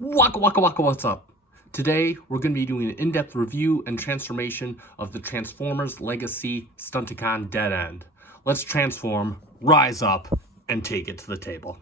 Waka waka waka, what's up? Today, we're going to be doing an in-depth review and transformation of the Transformers Legacy Stunticon Deadend. Let's transform, rise up, and take it to the table.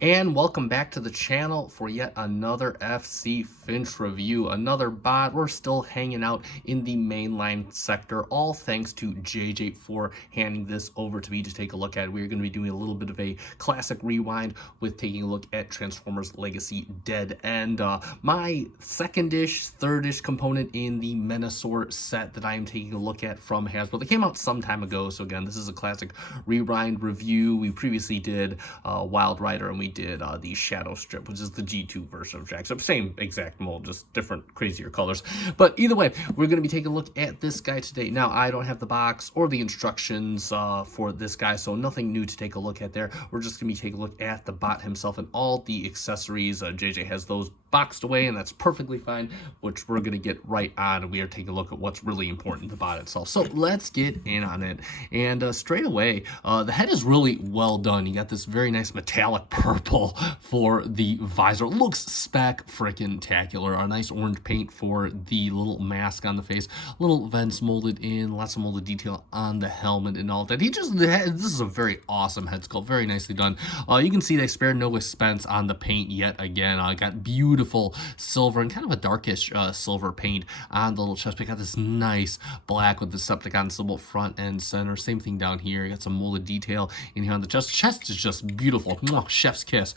And welcome back to the channel for yet another FC Finch review, another bot. We're still hanging out in the mainline sector, all thanks to JJ for handing this over to me to take a look at. We're going to be doing a little bit of a classic rewind with taking a look at Transformers Legacy Deadend, my second-ish, third-ish component in the Menasor set that I am taking a look at from Hasbro. They came out some time ago, so again, this is a classic rewind review. We previously did Wild Rider, and we did the Shadow Strip, which is the G2 version of Jack. So same exact mold, just different, crazier colors. But either way, we're going to be taking a look at this guy today. Now, I don't have the box or the instructions for this guy, so nothing new to take a look at there. We're just going to be taking a look at the bot himself and all the accessories. JJ has those boxed away, and that's perfectly fine, which we're going to get right on, and we are taking a look at what's really important to the bot itself. So let's get in on it. And straight away, the head is really well done. You got this very nice metallic purple for the visor. It looks spec-frickin-tacular. A nice orange paint for the little mask on the face. Little vents molded in, lots of molded detail on the helmet and all that. This is a very awesome head sculpt, very nicely done. You can see they spared no expense on the paint yet again. Got beautiful silver and kind of a darkish silver paint on the little chest. We got this nice black with the Decepticon symbol front and center. Same thing down here. You got some molded detail in here on the chest. Chest is just beautiful. Chef's kiss.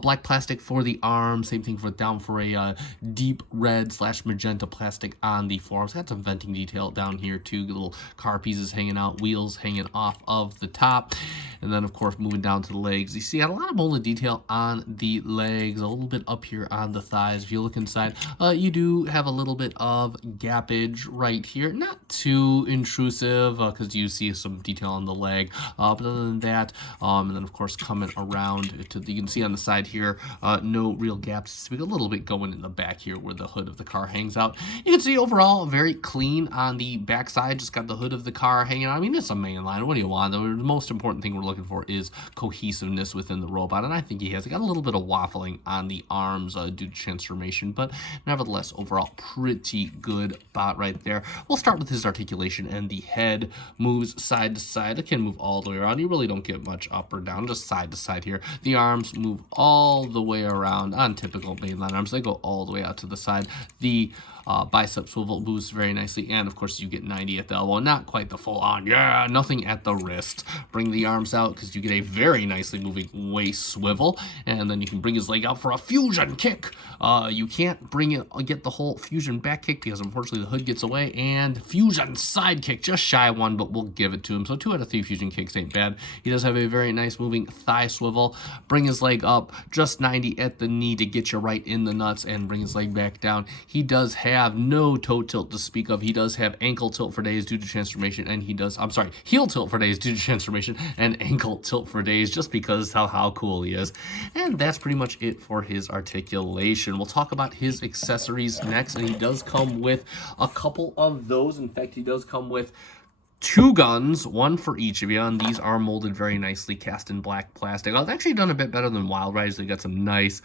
Black plastic for the arm. Same thing down for a deep red / magenta plastic on the forearms. Got some venting detail down here too. Little car pieces hanging out, wheels hanging off of the top. And then, of course, moving down to the legs, you see got a lot of molded detail on the legs, a little bit up here on the thighs. If you look inside, you do have a little bit of gappage right here. Not too intrusive because you see some detail on the leg. But other than that, and then, of course, coming around to you can see on the side here, no real gaps. We got a little bit going in the back here where the hood of the car hangs out. You can see overall very clean on the back side. Just got the hood of the car hanging out. I mean, it's a mainline. What do you want? The most important thing we're looking for is cohesiveness within the robot, and I think he has. He got a little bit of waffling on the arms due to transformation, but nevertheless, overall, pretty good bot right there. We'll start with his articulation, and the head moves side to side. It can move all the way around. You really don't get much up or down, just side to side here. The arms move all the way around on typical mainline arms. They go all the way out to the side. The bicep swivel moves very nicely, and of course you get 90 at the elbow. Not quite the full on, nothing at the wrist. Bring the arms out because you get a very nicely moving waist swivel, and then you can bring his leg out for a fusion kick. You can't get the whole fusion back kick because unfortunately the hood gets away, and fusion side kick, just shy of one, but we'll give it to him. So 2 out of 3 fusion kicks ain't bad. He does have a very nice moving thigh swivel. Bring his leg up just 90 at the knee to get you right in the nuts, and bring his leg back down. He does have no toe tilt to speak of. He does have ankle tilt for days due to transformation, and heel tilt for days due to transformation, and ankle tilt for days just because how cool he is. And that's pretty much it for his articulation. We'll talk about his accessories next, and he does come with a couple of those. In fact, he does come with 2 guns, 1 for each of you, and these are molded very nicely, cast in black plastic. I've actually done a bit better than Wild Riders. They got some nice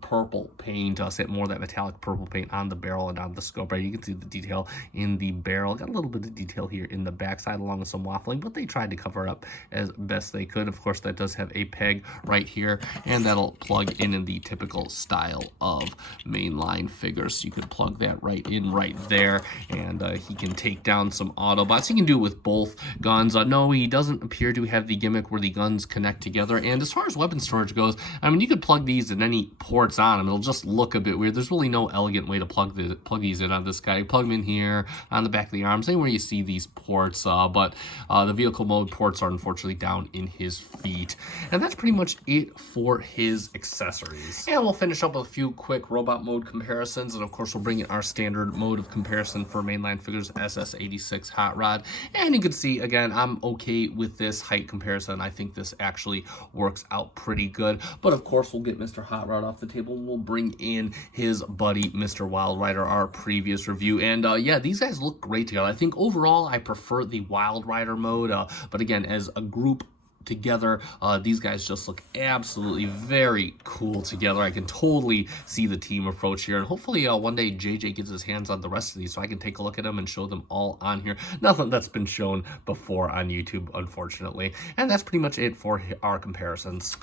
purple paint, more of that metallic purple paint on the barrel and on the scope. Right, you can see the detail in the barrel. Got a little bit of detail here in the backside, along with some waffling, but they tried to cover it up as best they could. Of course, that does have a peg right here, and that'll plug in the typical style of mainline figures. So you could plug that right in right there, and he can take down some Autobots. He can do with both guns. No, he doesn't appear to have the gimmick where the guns connect together. And as far as weapon storage goes, I mean, you could plug these in any ports on them. It'll just look a bit weird. There's really no elegant way to plug these in on this guy. You plug them in here on the back of the arms, anywhere you see these ports. But the vehicle mode ports are unfortunately down in his feet. And that's pretty much it for his accessories. And we'll finish up with a few quick robot mode comparisons. And of course, we'll bring in our standard mode of comparison for mainline figures, SS86 Hot Rod. And you can see, again, I'm okay with this height comparison. I think this actually works out pretty good. But of course, we'll get Mr. Hot Rod off the table and we'll bring in his buddy, Mr. Wild Rider, our previous review. And yeah, these guys look great together. I think overall, I prefer the Wild Rider mode. But again, as a group together, these guys just look absolutely very cool together. I can totally see the team approach here, and hopefully one day JJ gets his hands on the rest of these so I can take a look at them and show them all on here. Nothing that's been shown before on YouTube, unfortunately. And that's pretty much it for our comparisons.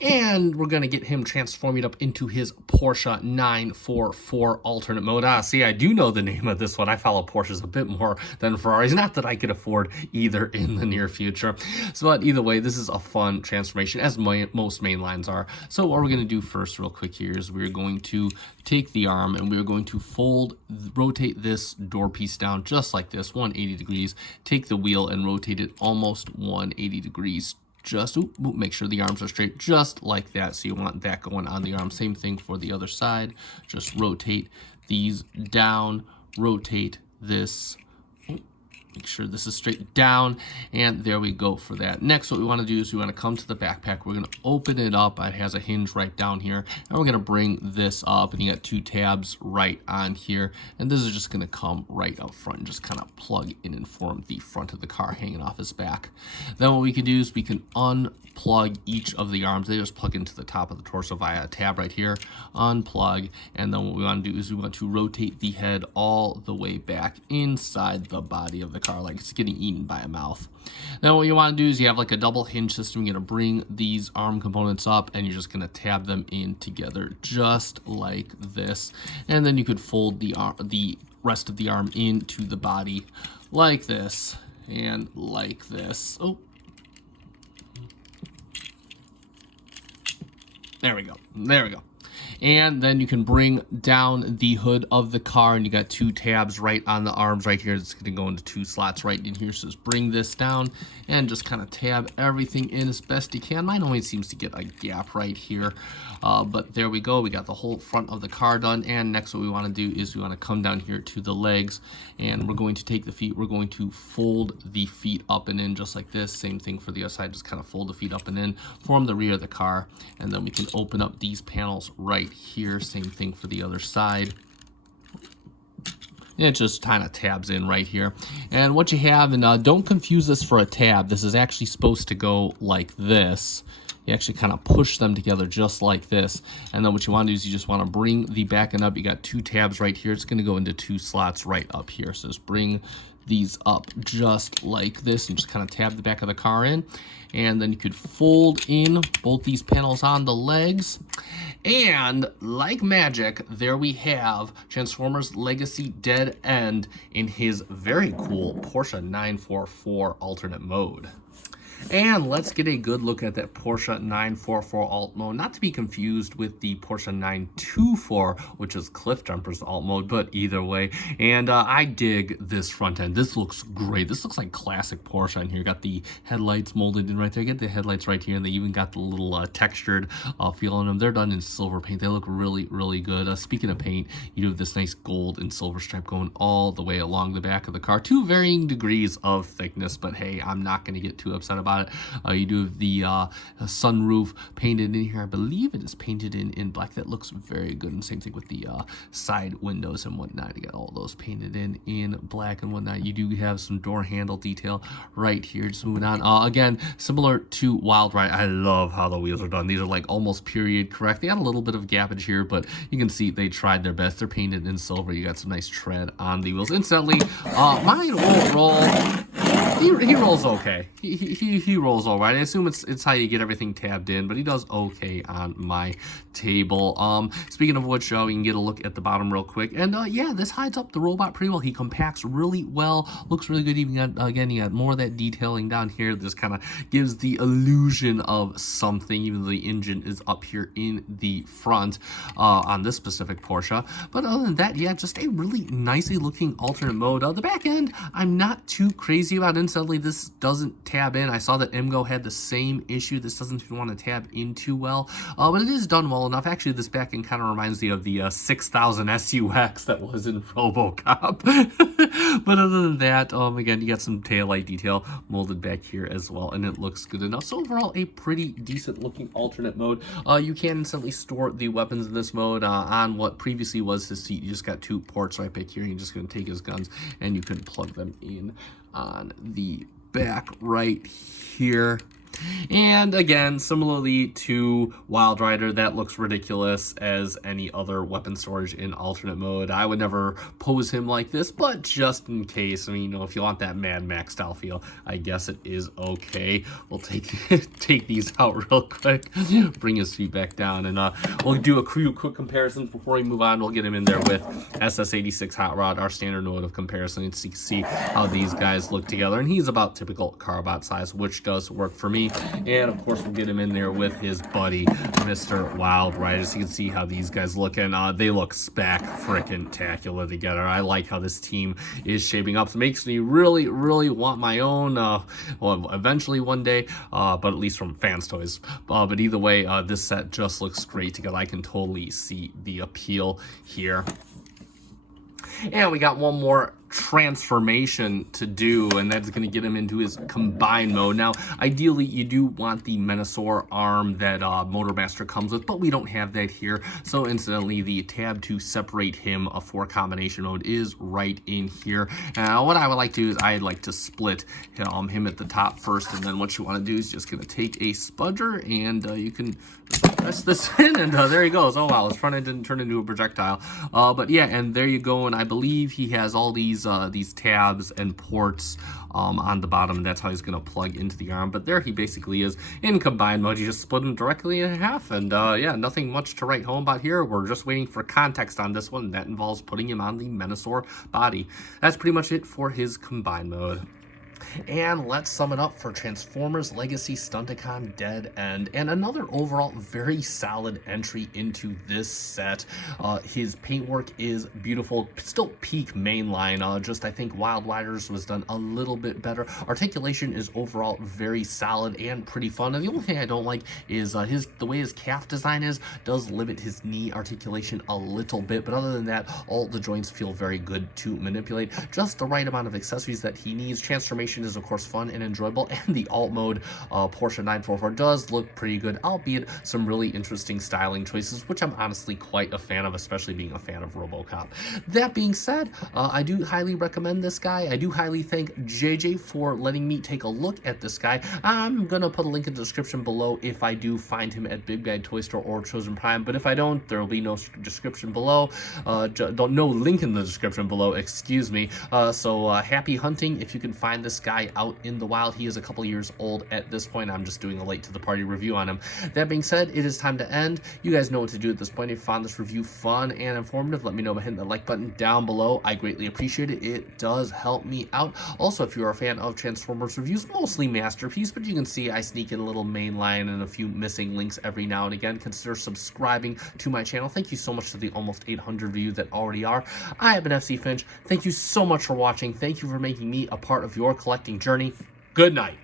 And we're gonna get him transforming up into his Porsche 944 alternate mode. See, I do know the name of this one. I follow Porsches a bit more than Ferraris. Not that I could afford either in the near future. So, but either way, this is a fun transformation, as most main lines are. So what we're going to do first real quick here is we're going to take the arm and we're going to rotate this door piece down just like this, 180 degrees. Take the wheel and rotate it almost 180 degrees. Just make sure the arms are straight, just like that. So you want that going on the arm. Same thing for the other side. Just rotate these down, rotate this. Make sure this is straight down, and there we go for that. Next, what we want to do is we want to come to the backpack. We're going to open it up. It has a hinge right down here, and we're going to bring this up, and you got 2 tabs right on here, and this is just going to come right up front and just kind of plug in and form the front of the car hanging off his back. Then what we can do is we can unplug each of the arms. They just plug into the top of the torso via a tab right here. Unplug, and then what we want to do is we want to rotate the head all the way back inside the body of the car, like it's getting eaten by a mouth. Then what you want to do is you have like a double hinge system. You're going to bring these arm components up and you're just going to tab them in together just like this, and then you could fold the rest of the arm into the body like this and like this. Oh, there we go. There we go. And then you can bring down the hood of the car, and you got 2 tabs right on the arms right here. It's going to go into 2 slots right in here. So just bring this down and just kind of tab everything in as best you can. Mine only seems to get a gap right here. But there we go. We got the whole front of the car done. And next what we want to do is we want to come down here to the legs, and we're going to take the feet. We're going to fold the feet up and in just like this. Same thing for the other side. Just kind of fold the feet up and in, form the rear of the car. And then we can open up these panels right here. Same thing for the other side. It just kind of tabs in right here. And what you have, and don't confuse this for a tab. This is actually supposed to go like this. You actually kind of push them together just like this. And then what you want to do is you just want to bring the back end up. You got 2 tabs right here. It's going to go into 2 slots right up here. So just bring these up just like this and just kind of tab the back of the car in. And then you could fold in both these panels on the legs. And like magic, there we have Transformers Legacy Dead End in his very cool Porsche 944 alternate mode. And let's get a good look at that Porsche 944 alt mode, not to be confused with the Porsche 924, which is Cliff Jumper's alt mode, but either way. And I dig this front end. This looks great. This looks like classic Porsche in here. Got the headlights molded in right there. Get the headlights right here, and they even got the little textured feel on them. They're done in silver paint. They look really, really good. Speaking of paint, you have this nice gold and silver stripe going all the way along the back of the car. 2 varying degrees of thickness, but hey, I'm not going to get too upset about it. You do have the sunroof painted in here. I believe it is painted in black. That looks very good. And same thing with the side windows and whatnot. You got all those painted in black and whatnot. You do have some door handle detail right here. Just moving on. Again, similar to Wild Ride, I love how the wheels are done. These are like almost period correct. They got a little bit of gappage here, but you can see they tried their best. They're painted in silver. You got some nice tread on the wheels. Incidentally, mine won't roll. He rolls okay. He rolls all right. I assume it's how you get everything tabbed in, but he does okay on my table. Speaking of which, we can get a look at the bottom real quick. And yeah, this hides up the robot pretty well. He compacts really well. Looks really good. Even again, you got more of that detailing down here. This kind of gives the illusion of something, even though the engine is up here in the front on this specific Porsche. But other than that, yeah, just a really nicely looking alternate mode. The back end, I'm not too crazy about. incidentally, this doesn't tab in. I saw that MGO had the same issue. This doesn't even want to tab in too well, but it is done well enough. Actually, this back end kind of reminds me of the 6000 SUX that was in RoboCop. But other than that, again, you got some taillight detail molded back here as well, and it looks good enough. So overall, a pretty decent looking alternate mode. You can instantly store the weapons in this mode on what previously was his seat. You just got 2 ports right back here. You're just going to take his guns and you can plug them in on the back right here. And again, similarly to Wild Rider, that looks ridiculous as any other weapon storage in alternate mode. I would never pose him like this, but just in case, I mean, you know, if you want that Mad Max style feel, I guess it is okay. We'll take these out real quick, bring his feet back down, and we'll do a quick comparison before we move on. We'll get him in there with SS86 Hot Rod, our standard mode of comparison, so you can see how these guys look together. And he's about typical Carbot size, which does work for me. And of course, we'll get him in there with his buddy, Mr. Wild Rider. So you can see how these guys look, and they look spec-frickin-tacular together. I like how this team is shaping up. So it makes me really, really want my own, well, eventually one day, but at least from Fans Toys. But either way, this set just looks great together. I can totally see the appeal here. And we got one more transformation to do, and that's going to get him into his combined mode. Now, ideally, you do want the menasor arm that Motormaster comes with, but we don't have that here. So, incidentally, the tab to separate him for combination mode is right in here. What I would like to do is I'd like to split him at the top first, and then what you want to do is just going to take a spudger, and you can press this in, and there he goes. Oh wow, his front end didn't turn into a projectile. But yeah, and there you go. And I believe he has all these tabs and ports on the bottom, and that's how he's going to plug into the arm. But there he basically is in combined mode. You just split him directly in half, and yeah, nothing much to write home about here. We're just waiting for context on this one. That involves putting him on the menasor body. That's pretty much it for his combined mode. And let's sum it up for Transformers Legacy Stunticon Dead End, and another overall very solid entry into this set. His paintwork is beautiful, still peak mainline. Just I think Wild Riders was done a little bit better. Articulation is overall very solid and pretty fun. And the only thing I don't like is the way his calf design does limit his knee articulation a little bit. But other than that, all the joints feel very good to manipulate. Just the right amount of accessories that he needs. Transformation is of course fun and enjoyable, and the alt mode Porsche 944 does look pretty good, albeit some really interesting styling choices, which I'm honestly quite a fan of, especially being a fan of RoboCop. That being said, I do highly recommend this guy. I do highly thank JJ for letting me take a look at this guy. I'm gonna put a link in the description below if I do find him at Big Bad Toy Store or Chosen Prime, but if I don't, there will be no description below. No link in the description below, excuse me. So happy hunting if you can find this guy out in the wild. He is a couple years old at this point. I'm just doing a late to the party review on him. That being said, it is time to end. You guys know what to do at this point. If you found this review fun and informative, let me know by hitting the like button down below. I greatly appreciate it. It does help me out. Also, if you're a fan of Transformers reviews, mostly Masterpiece, but you can see I sneak in a little mainline and a few missing links every now and again. Consider subscribing to my channel. Thank you so much to the almost 800 views that already are. I have been FC Finch. Thank you so much for watching. Thank you for making me a part of your collecting journey. Good night.